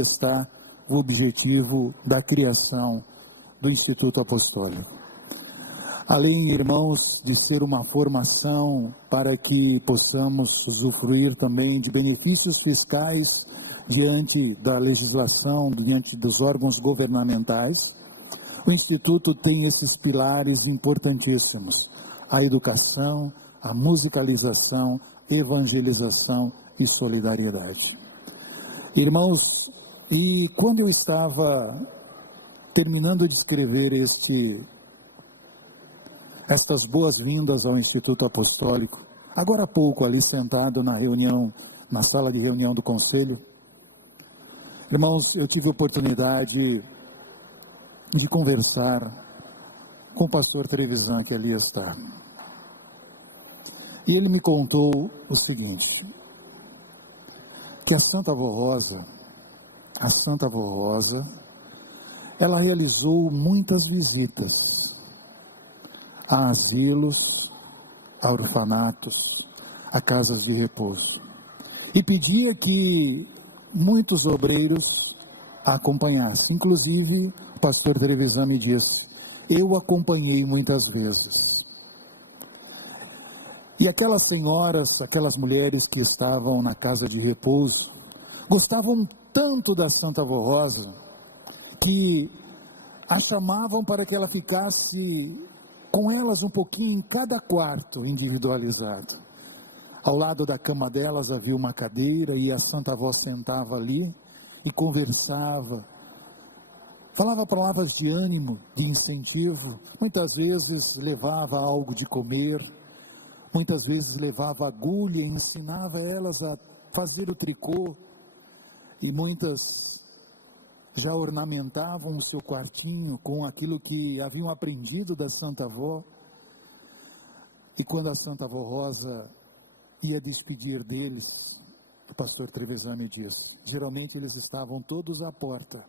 está o objetivo da criação do Instituto Apostólico. Além, irmãos, de ser uma formação para que possamos usufruir também de benefícios fiscais diante da legislação, diante dos órgãos governamentais, o Instituto tem esses pilares importantíssimos: a educação, a musicalização, evangelização e solidariedade. Irmãos, e quando eu estava terminando de escrever estas boas-vindas ao Instituto Apostólico, agora há pouco ali sentado na sala de reunião do Conselho, irmãos, eu tive a oportunidade de conversar com o pastor Trevisan, que ali está. E ele me contou o seguinte, que a Santa Avó Rosa, ela realizou muitas visitas a asilos, a orfanatos, a casas de repouso. E pedia que muitos obreiros a acompanhassem. Inclusive, o pastor Trevisan me disse, eu acompanhei muitas vezes. E aquelas senhoras, aquelas mulheres que estavam na casa de repouso, gostavam tanto da Santa Avó Rosa, que a chamavam para que ela ficasse com elas um pouquinho em cada quarto individualizado. Ao lado da cama delas havia uma cadeira e a Santa Avó sentava ali e conversava. Falava palavras de ânimo, de incentivo, muitas vezes levava algo de comer, muitas vezes levava agulha e ensinava elas a fazer o tricô, e muitas já ornamentavam o seu quartinho com aquilo que haviam aprendido da Santa Avó. E quando a Santa Avó Rosa ia despedir deles, o pastor Trevisan me disse, geralmente eles estavam todos à porta.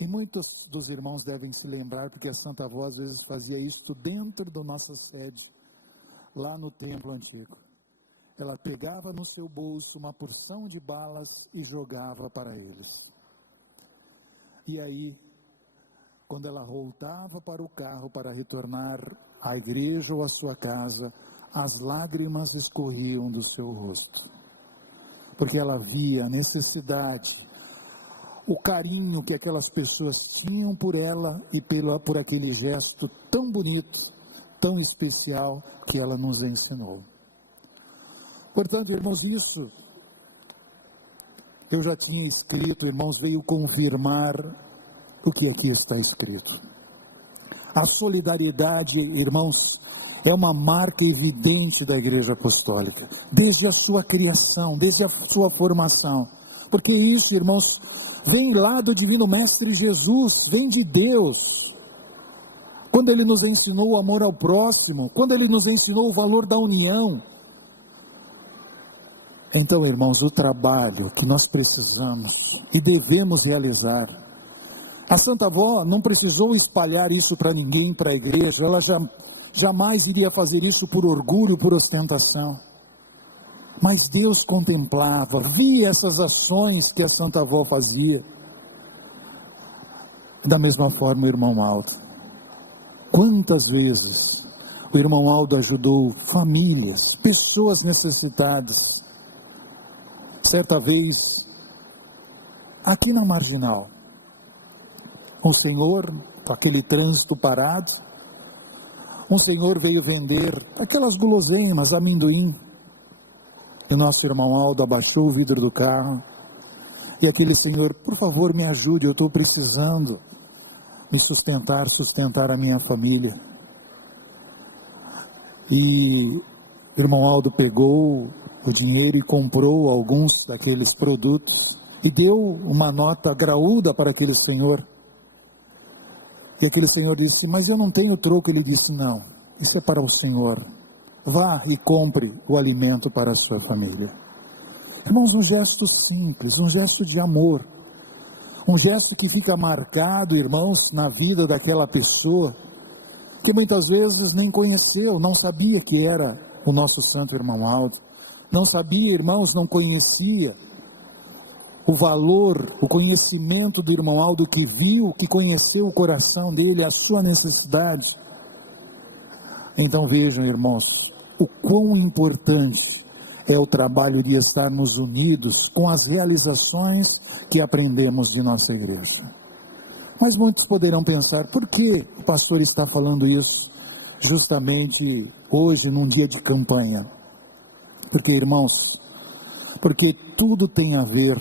E muitos dos irmãos devem se lembrar, porque a Santa Avó às vezes fazia isso dentro da nossa sede, lá no templo antigo. Ela pegava no seu bolso uma porção de balas e jogava para eles. E aí, quando ela voltava para o carro para retornar à igreja ou à sua casa, as lágrimas escorriam do seu rosto. Porque ela via a necessidade, o carinho que aquelas pessoas tinham por ela e por aquele gesto tão bonito, tão especial que ela nos ensinou. Portanto, irmãos, isso eu já tinha escrito, irmãos, veio confirmar o que aqui está escrito. A solidariedade, irmãos, é uma marca evidente da Igreja Apostólica, desde a sua criação, desde a sua formação. Porque isso, irmãos, vem lá do Divino Mestre Jesus, vem de Deus. Quando Ele nos ensinou o amor ao próximo, quando Ele nos ensinou o valor da união. Então, irmãos, o trabalho que nós precisamos e devemos realizar, a Santa Avó não precisou espalhar isso para ninguém, para a igreja, ela jamais iria fazer isso por orgulho, por ostentação. Mas Deus contemplava, via essas ações que a Santa Avó fazia. Da mesma forma, o irmão Aldo. Quantas vezes o irmão Aldo ajudou famílias, pessoas necessitadas. Certa vez, aqui na Marginal, um senhor, com aquele trânsito parado, um senhor veio vender aquelas guloseimas, amendoim. E o nosso irmão Aldo abaixou o vidro do carro. E aquele senhor, por favor, me ajude, eu estou precisando me sustentar a minha família. E o irmão Aldo pegou o dinheiro e comprou alguns daqueles produtos e deu uma nota graúda para aquele senhor. E aquele senhor disse, mas eu não tenho troco. Ele disse, não, isso é para o senhor. Vá e compre o alimento para a sua família. Irmãos, um gesto simples, um gesto de amor. Um gesto que fica marcado, irmãos, na vida daquela pessoa, que muitas vezes nem conheceu, não sabia que era o nosso santo irmão Aldo. Não sabia, irmãos, não conhecia o valor, o conhecimento do irmão Aldo, que viu, que conheceu o coração dele, a sua necessidade. Então vejam, irmãos, o quão importante é o trabalho de estarmos unidos com as realizações que aprendemos de nossa igreja. Mas muitos poderão pensar, por que o pastor está falando isso justamente hoje, num dia de campanha? Porque, irmãos, porque tudo tem a ver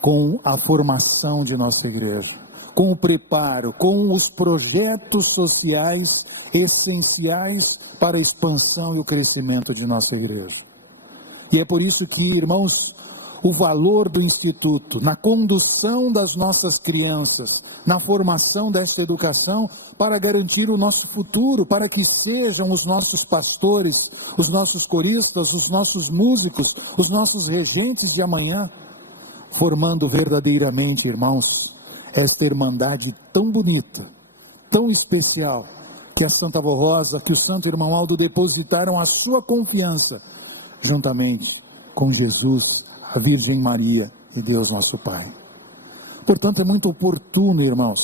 com a formação de nossa igreja, com o preparo, com os projetos sociais essenciais para a expansão e o crescimento de nossa igreja. E é por isso que, irmãos, o valor do Instituto, na condução das nossas crianças, na formação desta educação, para garantir o nosso futuro, para que sejam os nossos pastores, os nossos coristas, os nossos músicos, os nossos regentes de amanhã, formando verdadeiramente, irmãos, esta irmandade tão bonita, tão especial, que a Santa Avó Rosa, que o Santo Irmão Aldo depositaram a sua confiança, juntamente com Jesus, a Virgem Maria e Deus nosso Pai. Portanto, é muito oportuno, irmãos,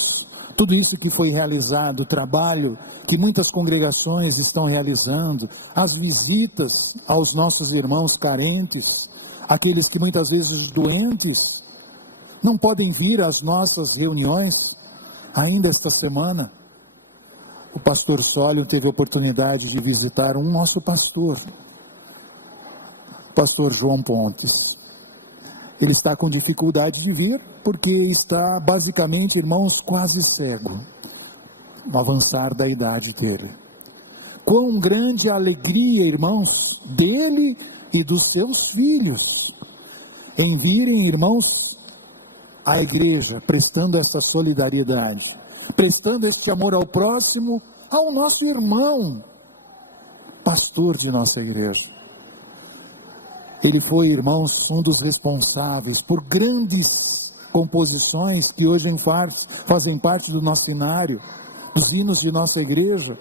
tudo isso que foi realizado, o trabalho que muitas congregações estão realizando, as visitas aos nossos irmãos carentes, aqueles que muitas vezes doentes, não podem vir às nossas reuniões. Ainda esta semana, o pastor Sólio teve a oportunidade de visitar um nosso pastor, o pastor João Pontes. Ele está com dificuldade de vir, porque está basicamente, irmãos, quase cego, no avançar da idade dele. Quão grande a alegria, irmãos, dele e dos seus filhos, em virem, irmãos, à igreja, prestando essa solidariedade, prestando este amor ao próximo, ao nosso irmão, pastor de nossa igreja. Ele foi, irmãos, um dos responsáveis por grandes composições que hoje fazem parte do nosso cenário, dos hinos de nossa igreja.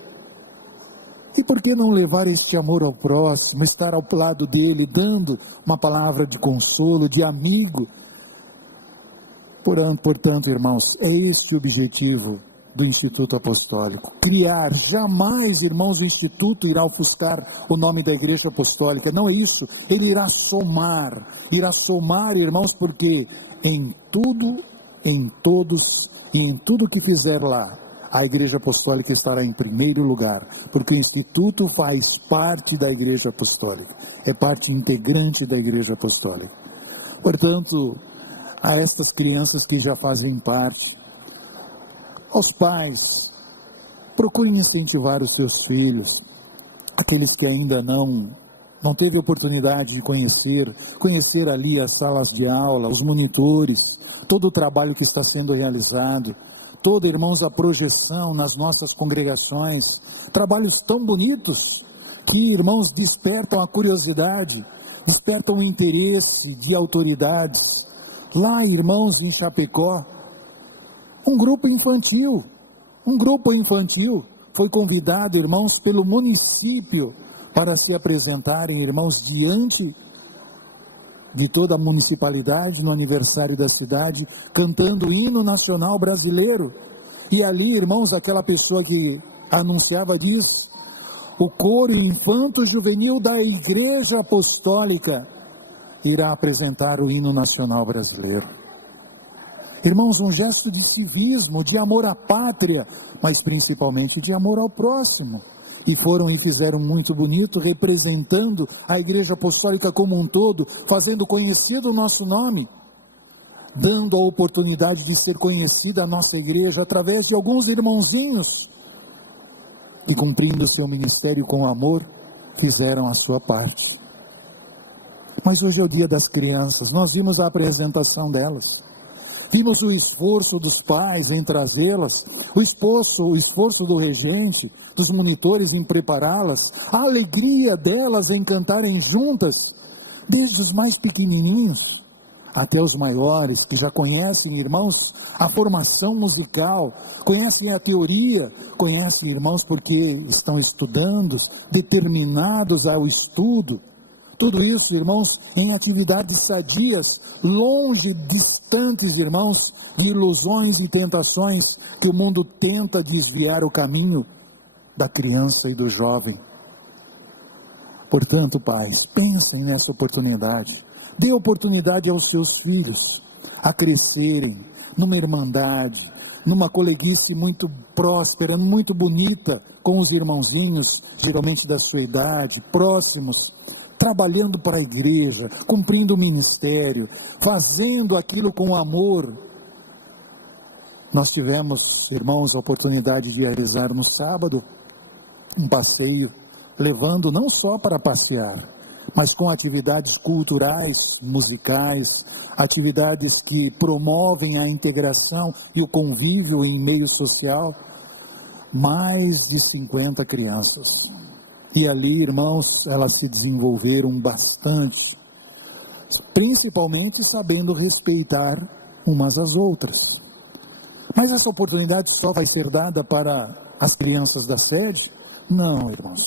E por que não levar este amor ao próximo, estar ao lado dele, dando uma palavra de consolo, de amigo? Portanto, irmãos, é este o objetivo do Instituto Apostólico. Criar, jamais, irmãos, o Instituto irá ofuscar o nome da Igreja Apostólica, não é isso. Ele irá somar, irmãos, porque em tudo, em todos e em tudo que fizer lá, a Igreja Apostólica estará em primeiro lugar, porque o Instituto faz parte da Igreja Apostólica, é parte integrante da Igreja Apostólica. Portanto, a estas crianças que já fazem parte, aos pais, procurem incentivar os seus filhos, aqueles que ainda não teve oportunidade de conhecer ali as salas de aula, os monitores, todo o trabalho que está sendo realizado, toda, irmãos, a projeção nas nossas congregações, trabalhos tão bonitos que, irmãos, despertam a curiosidade, despertam o interesse de autoridades. Lá, irmãos, em Chapecó, um grupo infantil foi convidado, irmãos, pelo município para se apresentarem, irmãos, diante de toda a municipalidade no aniversário da cidade, cantando o hino nacional brasileiro. E ali, irmãos, aquela pessoa que anunciava diz: o coro infanto-juvenil da Igreja Apostólica irá apresentar o hino nacional brasileiro. Irmãos, um gesto de civismo, de amor à pátria, mas principalmente de amor ao próximo. E foram e fizeram muito bonito, representando a Igreja Apostólica como um todo, fazendo conhecido o nosso nome, dando a oportunidade de ser conhecida a nossa igreja através de alguns irmãozinhos que, cumprindo seu ministério com amor, fizeram a sua parte. Mas hoje é o dia das crianças, nós vimos a apresentação delas. Vimos o esforço dos pais em trazê-las, o esforço do regente, dos monitores em prepará-las, a alegria delas em cantarem juntas, desde os mais pequenininhos até os maiores, que já conhecem, irmãos, a formação musical, conhecem a teoria, conhecem, irmãos, porque estão estudando, determinados ao estudo. tudo isso, irmãos, em atividades sadias, longe, distantes, irmãos, de ilusões e tentações que o mundo tenta desviar o caminho da criança e do jovem. Portanto, pais, pensem nessa oportunidade. Dê oportunidade aos seus filhos a crescerem numa irmandade, numa coleguice muito próspera, muito bonita, com os irmãozinhos, geralmente da sua idade, próximos, trabalhando para a igreja, cumprindo o ministério, fazendo aquilo com amor. Nós tivemos, irmãos, a oportunidade de realizar no sábado um passeio, levando não só para passear, mas com atividades culturais, musicais, atividades que promovem a integração e o convívio em meio social. Mais de 50 crianças. E ali, irmãos, elas se desenvolveram bastante, principalmente sabendo respeitar umas às outras. Mas essa oportunidade só vai ser dada para as crianças da sede? Não, irmãos.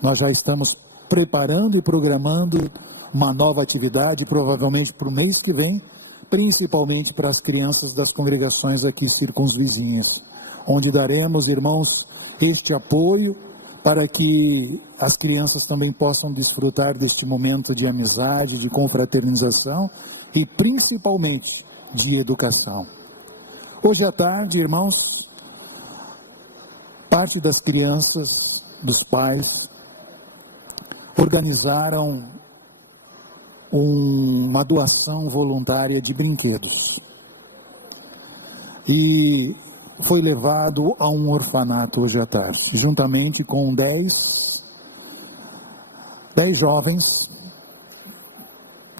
Nós já estamos preparando e programando uma nova atividade, provavelmente para o mês que vem, principalmente para as crianças das congregações aqui circunvizinhas, onde daremos, irmãos, este apoio para que as crianças também possam desfrutar deste momento de amizade, de confraternização e principalmente de educação. Hoje à tarde, irmãos, parte das crianças, dos pais, organizaram uma doação voluntária de brinquedos. E foi levado a um orfanato hoje à tarde, juntamente com 10 jovens,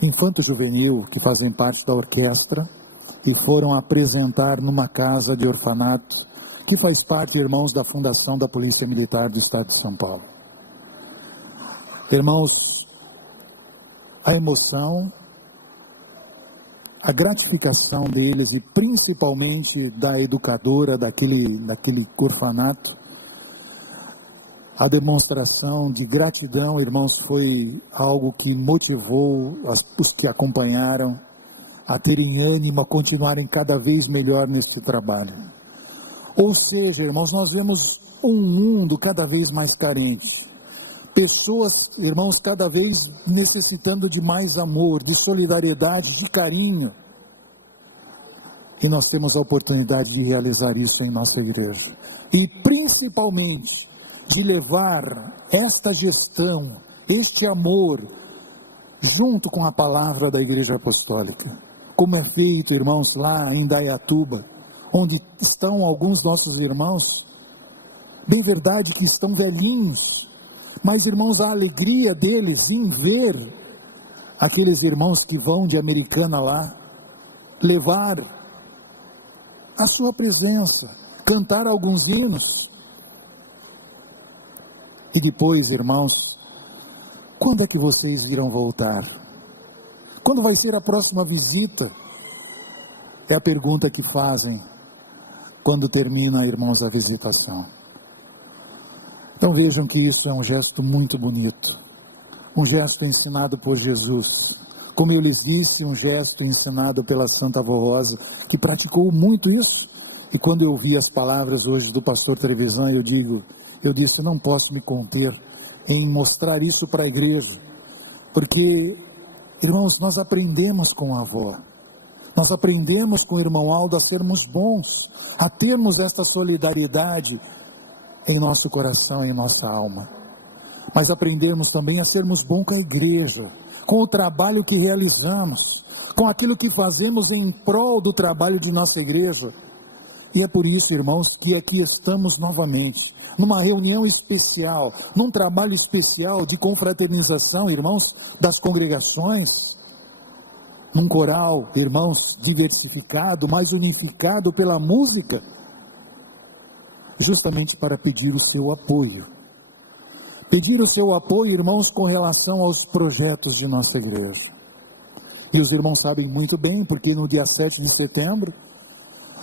infanto-juvenil, que fazem parte da orquestra, e foram apresentar numa casa de orfanato, que faz parte, irmãos, da Fundação da Polícia Militar do Estado de São Paulo. Irmãos, a emoção, a gratificação deles e principalmente da educadora daquele orfanato, a demonstração de gratidão, irmãos, foi algo que motivou os que acompanharam a terem ânimo, a continuarem cada vez melhor nesse trabalho. Ou seja, irmãos, nós vemos um mundo cada vez mais carente. Pessoas, irmãos, cada vez necessitando de mais amor, de solidariedade, de carinho. E nós temos a oportunidade de realizar isso em nossa igreja. E principalmente de levar esta gestão, este amor, junto com a palavra da Igreja Apostólica. Como é feito, irmãos, lá em Indaiatuba, onde estão alguns nossos irmãos, bem verdade que estão velhinhos, mas, irmãos, a alegria deles em ver aqueles irmãos que vão de Americana lá, levar a sua presença, cantar alguns hinos. E depois, irmãos, quando é que vocês virão voltar? Quando vai ser a próxima visita? É a pergunta que fazem quando termina, irmãos, a visitação. Então vejam que isso é um gesto muito bonito, um gesto ensinado por Jesus, como eu lhes disse, um gesto ensinado pela Santa Avó Rosa, que praticou muito isso. E quando eu vi as palavras hoje do pastor Trevisan, eu disse, não posso me conter em mostrar isso para a igreja, porque, irmãos, nós aprendemos com a avó, nós aprendemos com o irmão Aldo a sermos bons, a termos esta solidariedade em nosso coração, em nossa alma, mas aprendemos também a sermos bons com a igreja, com o trabalho que realizamos, com aquilo que fazemos em prol do trabalho de nossa igreja. E é por isso, irmãos, que aqui estamos novamente, numa reunião especial, num trabalho especial de confraternização, irmãos, das congregações, num coral, irmãos, diversificado, mas unificado pela música, justamente para pedir o seu apoio. Pedir o seu apoio, irmãos, com relação aos projetos de nossa igreja. E os irmãos sabem muito bem, porque no dia 7 de setembro,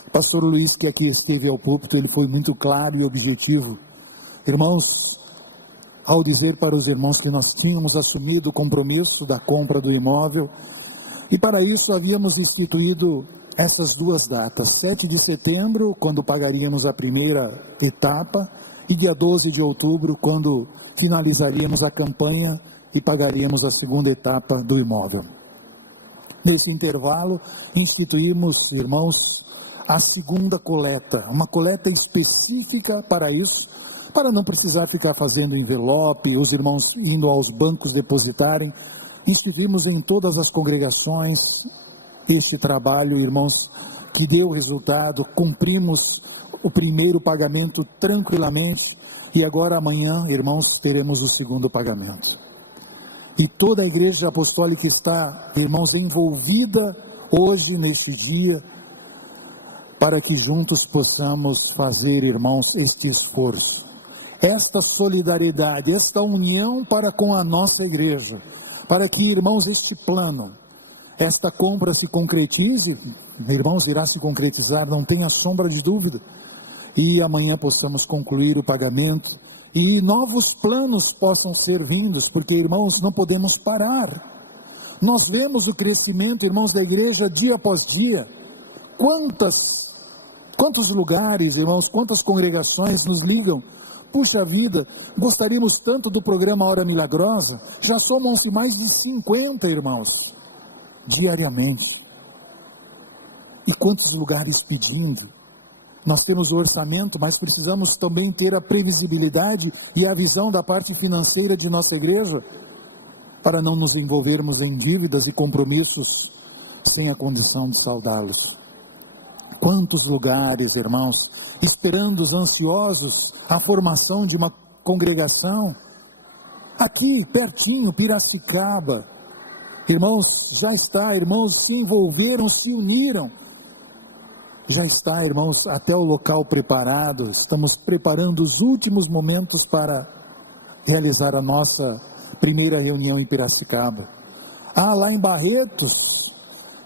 o pastor Luiz, que aqui esteve ao púlpito, ele foi muito claro e objetivo. Irmãos, ao dizer para os irmãos que nós tínhamos assumido o compromisso da compra do imóvel, e para isso havíamos instituído essas duas datas, 7 de setembro, quando pagaríamos a primeira etapa, e dia 12 de outubro, quando finalizaríamos a campanha e pagaríamos a segunda etapa do imóvel. Nesse intervalo, instituímos, irmãos, a segunda coleta, uma coleta específica para isso, para não precisar ficar fazendo envelope, os irmãos indo aos bancos depositarem. Instituímos em todas as congregações esse trabalho, irmãos, que deu resultado. Cumprimos o primeiro pagamento tranquilamente e agora amanhã, irmãos, teremos o segundo pagamento. E toda a igreja apostólica está, irmãos, envolvida hoje nesse dia, para que juntos possamos fazer, irmãos, este esforço, esta solidariedade, esta união para com a nossa igreja, para que, irmãos, este plano, esta compra se concretize, irmãos, irá se concretizar, não tenha sombra de dúvida, e amanhã possamos concluir o pagamento, e novos planos possam ser vindos, porque, irmãos, não podemos parar. Nós vemos o crescimento, irmãos, da igreja dia após dia. Quantos lugares, irmãos, quantas congregações nos ligam? Puxa vida, gostaríamos tanto do programa Hora Milagrosa. Já somam-se mais de 50, irmãos, diariamente. E quantos lugares pedindo? Nós temos o orçamento, mas precisamos também ter a previsibilidade e a visão da parte financeira de nossa igreja, para não nos envolvermos em dívidas e compromissos sem a condição de saldá-los. Quantos lugares, irmãos, esperando ansiosos a formação de uma congregação, aqui pertinho, Piracicaba, irmãos, já está, irmãos, se envolveram, se uniram, já está, irmãos, até o local preparado, estamos preparando os últimos momentos para realizar a nossa primeira reunião em Piracicaba. Lá em Barretos,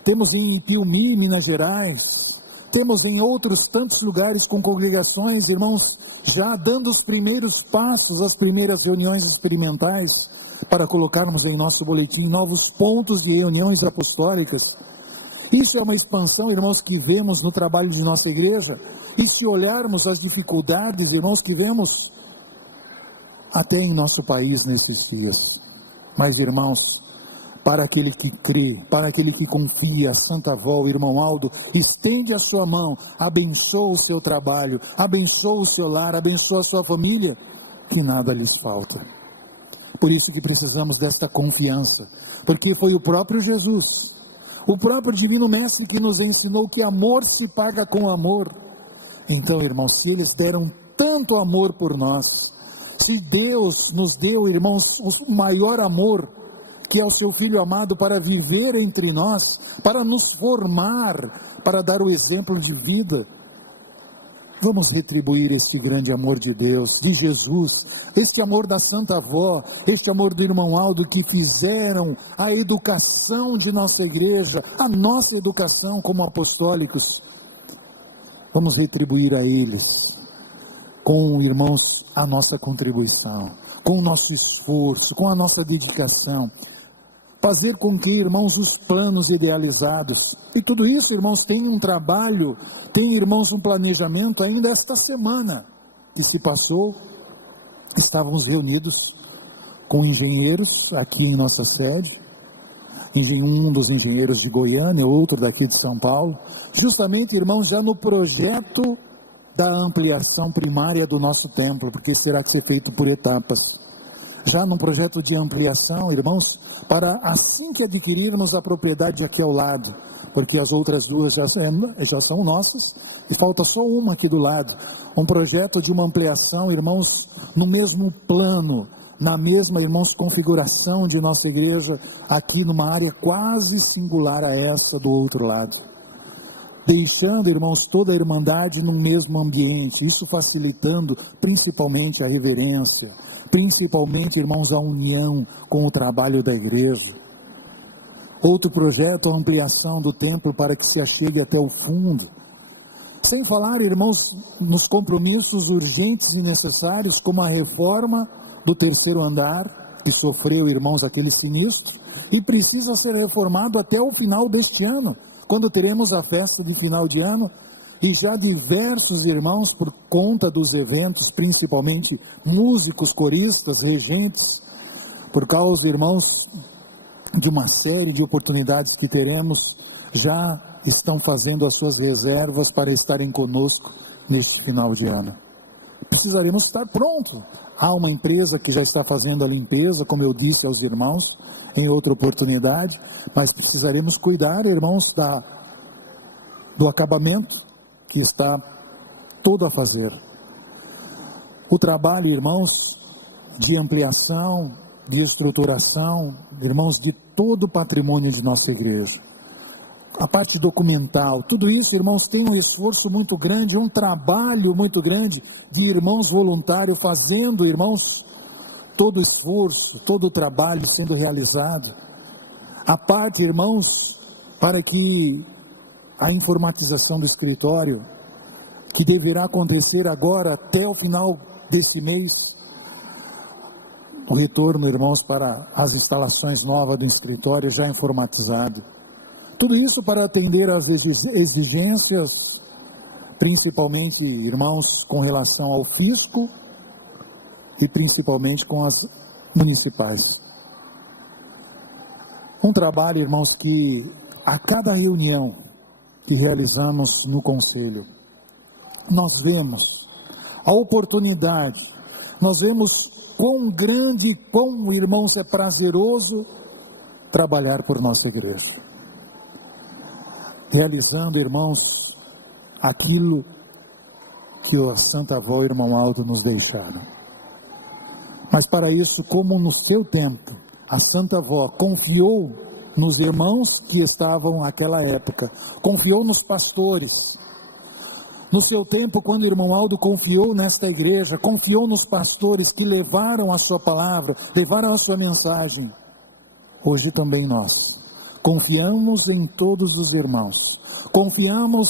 temos em Piumhi, Minas Gerais, temos em outros tantos lugares com congregações, irmãos, já dando os primeiros passos, as primeiras reuniões experimentais, para colocarmos em nosso boletim novos pontos de reuniões apostólicas. Isso é uma expansão, irmãos, que vemos no trabalho de nossa igreja, e se olharmos as dificuldades, irmãos, que vemos até em nosso país nesses dias. Mas, irmãos, para aquele que crê, para aquele que confia, Santa Avó, o irmão Aldo, estende a sua mão, abençoa o seu trabalho, abençoa o seu lar, abençoa a sua família, que nada lhes falta. Por isso que precisamos desta confiança, porque foi o próprio Jesus, o próprio Divino Mestre que nos ensinou que amor se paga com amor. Então, irmãos, se eles deram tanto amor por nós, se Deus nos deu, irmãos, o maior amor, que é o seu Filho amado, para viver entre nós, para nos formar, para dar o exemplo de vida, vamos retribuir este grande amor de Deus, de Jesus, este amor da Santa Avó, este amor do irmão Aldo, que fizeram a educação de nossa igreja, a nossa educação como apostólicos. Vamos retribuir a eles, com, irmãos, a nossa contribuição, com o nosso esforço, com a nossa dedicação, fazer com que, irmãos, os planos idealizados, e tudo isso, irmãos, tem um trabalho, tem, irmãos, um planejamento. Ainda esta semana que se passou, estávamos reunidos com engenheiros aqui em nossa sede, um dos engenheiros de Goiânia, outro daqui de São Paulo, justamente, irmãos, já no projeto da ampliação primária do nosso templo, porque será que ser feito por etapas. Já num projeto de ampliação, irmãos, para assim que adquirirmos a propriedade aqui ao lado, porque as outras duas já são nossas, e falta só uma aqui do lado. Um projeto de uma ampliação, irmãos, no mesmo plano, na mesma, irmãos, configuração de nossa igreja, aqui numa área quase singular a essa do outro lado. Deixando, irmãos, toda a irmandade no mesmo ambiente, isso facilitando principalmente a reverência, principalmente, irmãos, a união com o trabalho da igreja. Outro projeto, a ampliação do templo para que se achegue até o fundo. Sem falar, irmãos, nos compromissos urgentes e necessários, como a reforma do terceiro andar, que sofreu, irmãos, aquele sinistro, e precisa ser reformado até o final deste ano, quando teremos a festa de final de ano, e já diversos irmãos, por conta dos eventos, principalmente músicos, coristas, regentes, por causa, irmãos, de uma série de oportunidades que teremos, já estão fazendo as suas reservas para estarem conosco neste final de ano. Precisaremos estar prontos. Há uma empresa que já está fazendo a limpeza, como eu disse aos irmãos, em outra oportunidade, mas precisaremos cuidar, irmãos, do acabamento que está todo a fazer. O trabalho, irmãos, de ampliação, de estruturação, irmãos, de todo o patrimônio de nossa igreja. A parte documental, tudo isso, irmãos, tem um esforço muito grande, um trabalho muito grande de irmãos voluntários fazendo, irmãos, todo o esforço, todo o trabalho sendo realizado. A parte, irmãos, para que a informatização do escritório, que deverá acontecer agora até o final desse mês, o retorno, irmãos, para as instalações novas do escritório já informatizado. Tudo isso para atender às exigências, principalmente, irmãos, com relação ao fisco e principalmente com as municipais. Um trabalho, irmãos, que a cada reunião que realizamos no conselho, nós vemos a oportunidade, nós vemos quão grande, quão, irmãos, é prazeroso trabalhar por nossa igreja. Realizando, irmãos, aquilo que a Santa Avó e o irmão Aldo nos deixaram. Mas para isso, como no seu tempo, a Santa Avó confiou nos irmãos que estavam naquela época, confiou nos pastores. No seu tempo, quando o irmão Aldo confiou nesta igreja, confiou nos pastores que levaram a sua palavra, levaram a sua mensagem. Hoje também nós confiamos em todos os irmãos, confiamos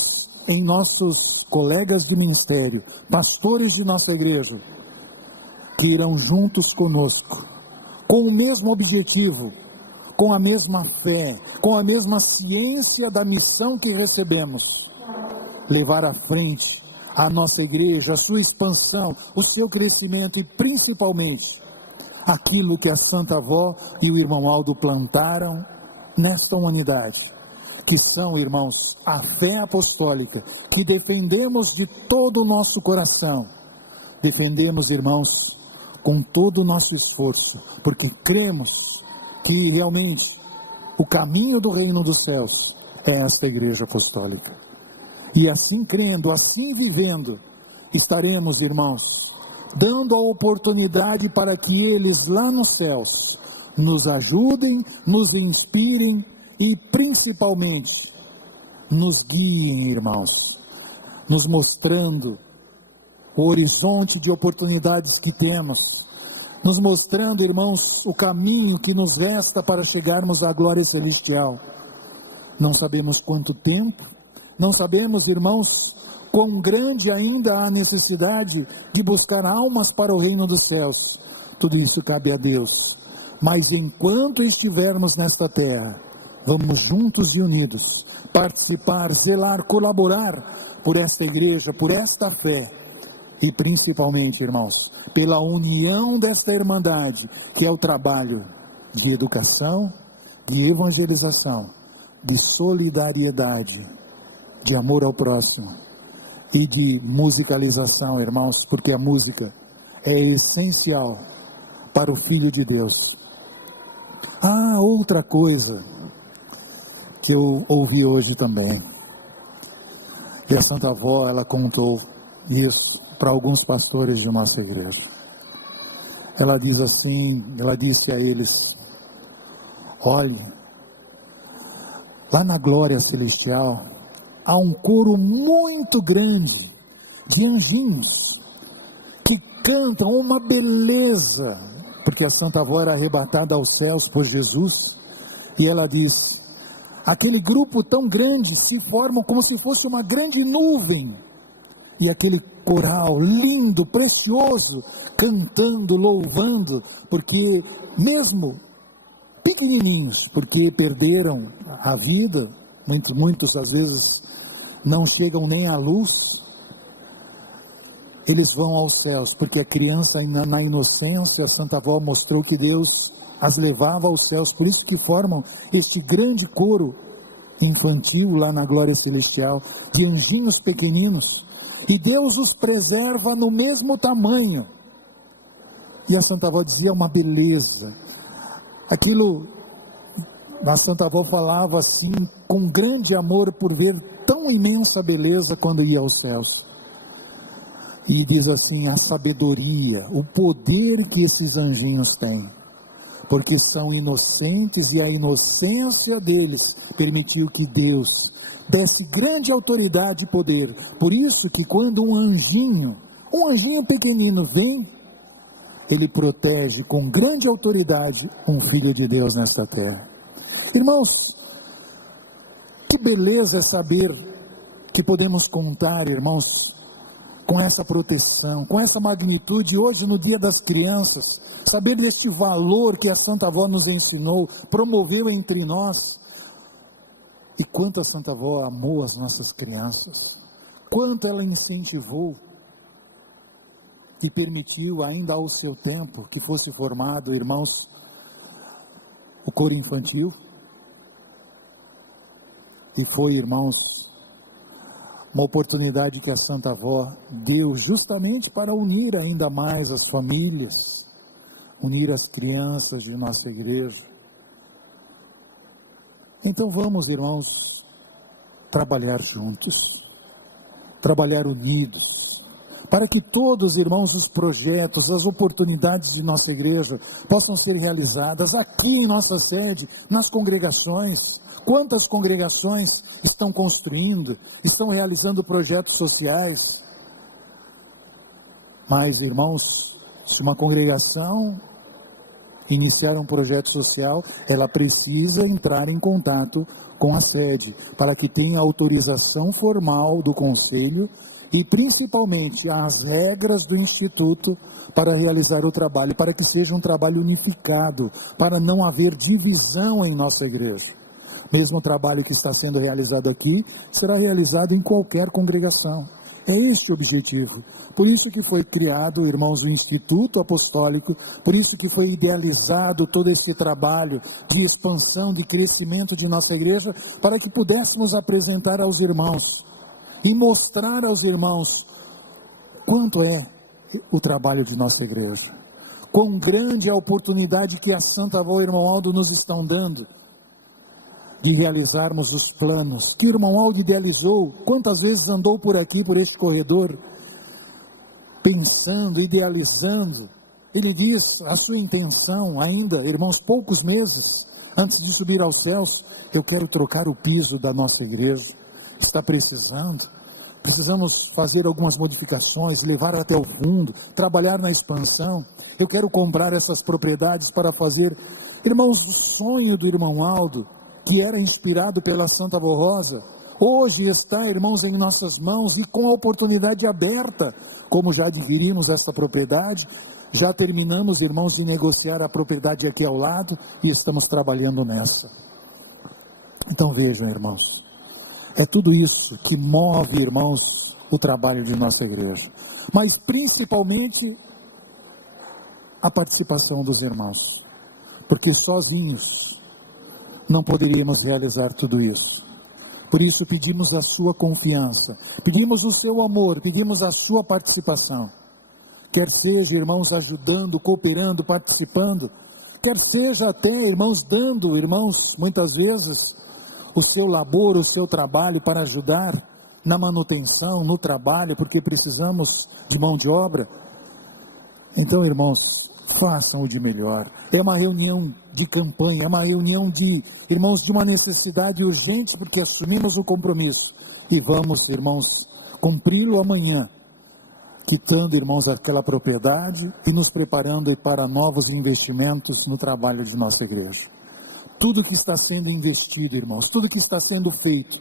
em nossos colegas de ministério, pastores de nossa igreja, que irão juntos conosco, com o mesmo objetivo, com a mesma fé, com a mesma ciência da missão que recebemos, levar à frente a nossa igreja, a sua expansão, o seu crescimento e principalmente aquilo que a Santa Avó e o irmão Aldo plantaram nesta humanidade, que são, irmãos, a fé apostólica, que defendemos de todo o nosso coração, defendemos, irmãos, com todo o nosso esforço, porque cremos que realmente o caminho do reino dos céus é esta igreja apostólica. E assim crendo, assim vivendo, estaremos, irmãos, dando a oportunidade para que eles lá nos céus nos ajudem, nos inspirem e principalmente nos guiem, irmãos, nos mostrando o horizonte de oportunidades que temos, nos mostrando, irmãos, o caminho que nos resta para chegarmos à glória celestial. Não sabemos quanto tempo, não sabemos, irmãos, quão grande ainda há a necessidade de buscar almas para o reino dos céus. Tudo isso cabe a Deus. Mas enquanto estivermos nesta terra, vamos juntos e unidos participar, zelar, colaborar por esta igreja, por esta fé e principalmente, irmãos, pela união desta irmandade, que é o trabalho de educação, de evangelização, de solidariedade, de amor ao próximo e de musicalização, irmãos, porque a música é essencial para o Filho de Deus. Ah, outra coisa que eu ouvi hoje também, e a Santa Avó, ela contou isso para alguns pastores de nossa igreja. Ela diz assim, ela disse a eles: olhe, lá na glória celestial há um coro muito grande de anjinhos que cantam uma beleza, porque a Santa Avó era arrebatada aos céus por Jesus, e ela diz: aquele grupo tão grande se forma como se fosse uma grande nuvem, e aquele coral lindo, precioso, cantando, louvando, porque mesmo pequenininhos, porque perderam a vida, muitos às vezes não chegam nem à luz, eles vão aos céus, porque a criança na inocência, a Santa Avó mostrou que Deus as levava aos céus, por isso que formam este grande coro infantil lá na glória celestial, de anjinhos pequeninos, e Deus os preserva no mesmo tamanho, e a Santa Avó dizia uma beleza, aquilo, a Santa Avó falava assim, com grande amor por ver tão imensa beleza quando ia aos céus, e diz assim, a sabedoria, o poder que esses anjinhos têm, porque são inocentes e a inocência deles permitiu que Deus desse grande autoridade e poder. Por isso que quando um anjinho pequenino vem, ele protege com grande autoridade um filho de Deus nesta terra. Irmãos, que beleza é saber que podemos contar, irmãos, com essa proteção, com essa magnitude, hoje no Dia das Crianças, saber deste valor que a Santa Avó nos ensinou, promoveu entre nós, e quanto a Santa Avó amou as nossas crianças, quanto ela incentivou, e permitiu ainda ao seu tempo, que fosse formado, irmãos, o coro infantil, e foi, irmãos, uma oportunidade que a Santa Avó deu justamente para unir ainda mais as famílias, unir as crianças de nossa igreja. Então vamos, irmãos, trabalhar juntos, trabalhar unidos, para que todos, irmãos, os projetos, as oportunidades de nossa igreja possam ser realizadas aqui em nossa sede, nas congregações. Quantas congregações estão construindo, estão realizando projetos sociais? Mas, irmãos, se uma congregação iniciar um projeto social, ela precisa entrar em contato com a sede, para que tenha autorização formal do conselho e principalmente as regras do Instituto para realizar o trabalho, para que seja um trabalho unificado, para não haver divisão em nossa igreja. Mesmo o trabalho que está sendo realizado aqui, será realizado em qualquer congregação. É este o objetivo. Por isso que foi criado, irmãos, o Instituto Apostólico, por isso que foi idealizado todo esse trabalho de expansão, de crescimento de nossa igreja, para que pudéssemos apresentar aos irmãos e mostrar aos irmãos quanto é o trabalho de nossa igreja. Quão grande é a oportunidade que a Santa Avó e o irmão Aldo nos estão dando de realizarmos os planos que o irmão Aldo idealizou. Quantas vezes andou por aqui, por este corredor, pensando, idealizando. Ele diz a sua intenção ainda, irmãos, poucos meses antes de subir aos céus: eu quero trocar o piso da nossa igreja, está precisamos fazer algumas modificações, levar até o fundo, trabalhar na expansão, eu quero comprar essas propriedades para fazer. Irmãos, o sonho do irmão Aldo, que era inspirado pela Santa Avó Rosa, hoje está, irmãos, em nossas mãos e com a oportunidade aberta. Como já adquirimos essa propriedade, já terminamos, irmãos, de negociar a propriedade aqui ao lado e estamos trabalhando nessa. Então vejam, irmãos, é tudo isso que move, irmãos, o trabalho de nossa igreja, mas principalmente a participação dos irmãos, porque sozinhos não poderíamos realizar tudo isso. Por isso pedimos a sua confiança, pedimos o seu amor, pedimos a sua participação. Quer seja, irmãos, ajudando, cooperando, participando, quer seja até, irmãos, dando, irmãos, muitas vezes, o seu labor, o seu trabalho para ajudar na manutenção, no trabalho, porque precisamos de mão de obra. Então, irmãos, façam o de melhor. É uma reunião de campanha, é uma reunião de, irmãos, de uma necessidade urgente, porque assumimos o compromisso e vamos, irmãos, cumpri-lo amanhã, quitando, irmãos, aquela propriedade e nos preparando para novos investimentos no trabalho de nossa igreja. Tudo que está sendo investido, irmãos, tudo que está sendo feito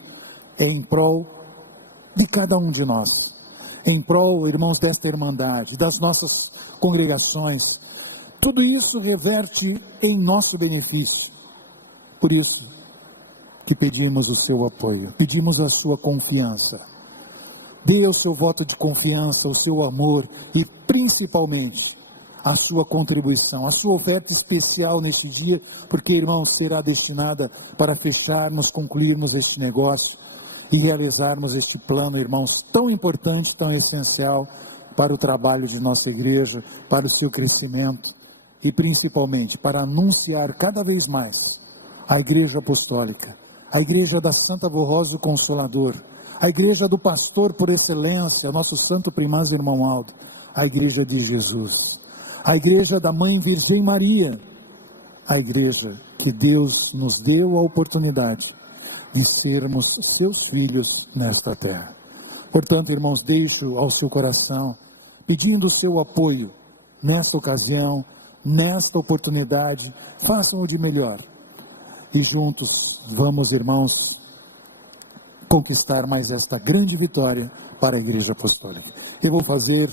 é em prol de cada um de nós. em prol, irmãos, desta irmandade, das nossas congregações. Tudo isso reverte em nosso benefício. Por isso que pedimos o seu apoio, pedimos a sua confiança. Dê o seu voto de confiança, o seu amor e principalmente a sua contribuição, a sua oferta especial neste dia, porque, irmãos, será destinada para fecharmos, concluirmos este negócio e realizarmos este plano, irmãos, tão importante, tão essencial para o trabalho de nossa igreja, para o seu crescimento e principalmente para anunciar cada vez mais a igreja apostólica, a igreja da Santa Rosa do Consolador, a igreja do pastor por excelência, nosso santo primaz irmão Aldo, a igreja de Jesus, a igreja da Mãe Virgem Maria, a igreja que Deus nos deu a oportunidade de sermos seus filhos nesta terra. Portanto, irmãos, deixo ao seu coração, pedindo o seu apoio nesta ocasião, nesta oportunidade, façam o de melhor. E juntos vamos, irmãos, conquistar mais esta grande vitória para a Igreja Apostólica. Eu vou fazer